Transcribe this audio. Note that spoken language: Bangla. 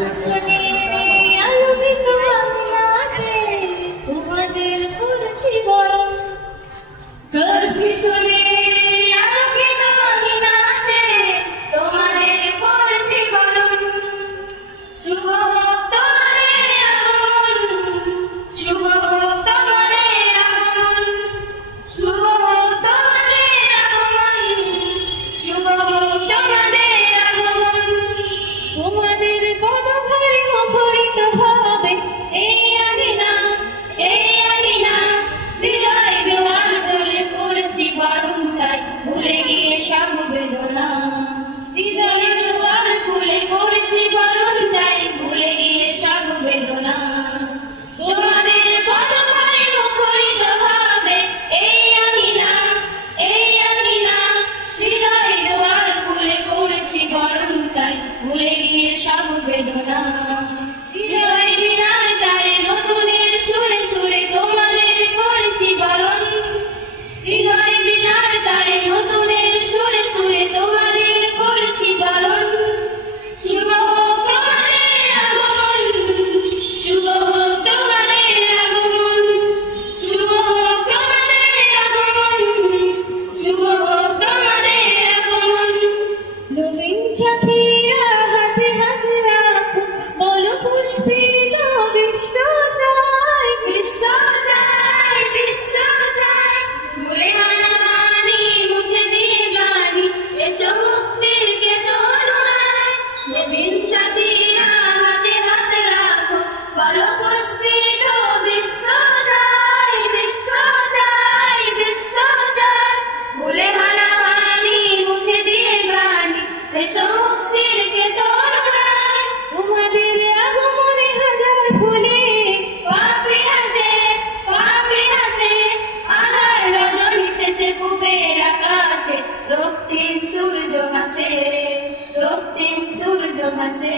পিছনে আলোকিত বাংলাতে তোমাদের করেছি বরণ। গাছ পিছনে আলোকিত বাংলাতে তোমাদের করেছি বরণ। শুভ হোক তোমাদের আগমন, শুভ হোক তোমাদের আগমন, শুভ হোক তোমাদের আগমন, শুভ হোক তোমাদের আগমন। তোমাদের পদভারে মুখরিত হবে এই আঙিনা, এই আঙিনা। হৃদয় জোয়ার দোলে করেছি বরণ, তাই ভুলে গিয়ে সব বেদনা। হৃদয় জোয়ার ফুলে করেছি বরণ, তাই ভুলে গিয়ে সব বেদনা। তোমাদের পদভারে মুখরিত হবে এই আঙিনা, এই আঙিনা। হৃদয় জোয়ার ফুলে করেছি বরণ, তাই ভুলে গিয়ে সব বেদনা। হৃদয় বিনার তারে নতুনের সুরে সুরে তোমাদের করেছি বরণ। হৃদয় বিনার তারে নতুনের সুরে সুরে তোমাদের করেছি বরণ। শুভ হোক তোমাদের আগমন, শুভ হোক তোমাদের আগমন, শুভ হোক তোমাদের আগমন, শুভ হোক তোমাদের আগমন। নবীন সাথীরা হাতে হাতে রাখো, বলো পুষ্পিত বিশ্ব চাই, বিশ্ব চাই, বিশ্ব চাই। ভুলে হানা পানি মুছে দিয়ে গানি, এসো মুক্তির কেতনায়। নবীন সাথীরা হাতে হাতে রাখো, বলো পুষ্পিত বিশ্ব চাই, বিশ্ব চাই, বিশ্ব চাই। ভুলে হানা পানি মুছে দিয়ে গানি, এসো মুক্তির কেতনায়। তোমাদের আগমনে হাজার ফুলে পাপড়ি হাসে, পাপড়ি হাসে। আধার রজনী শেষে পূবের আকাশে রক্তিম সূর্য হাসে, রক্তিম সূর্য হাসে।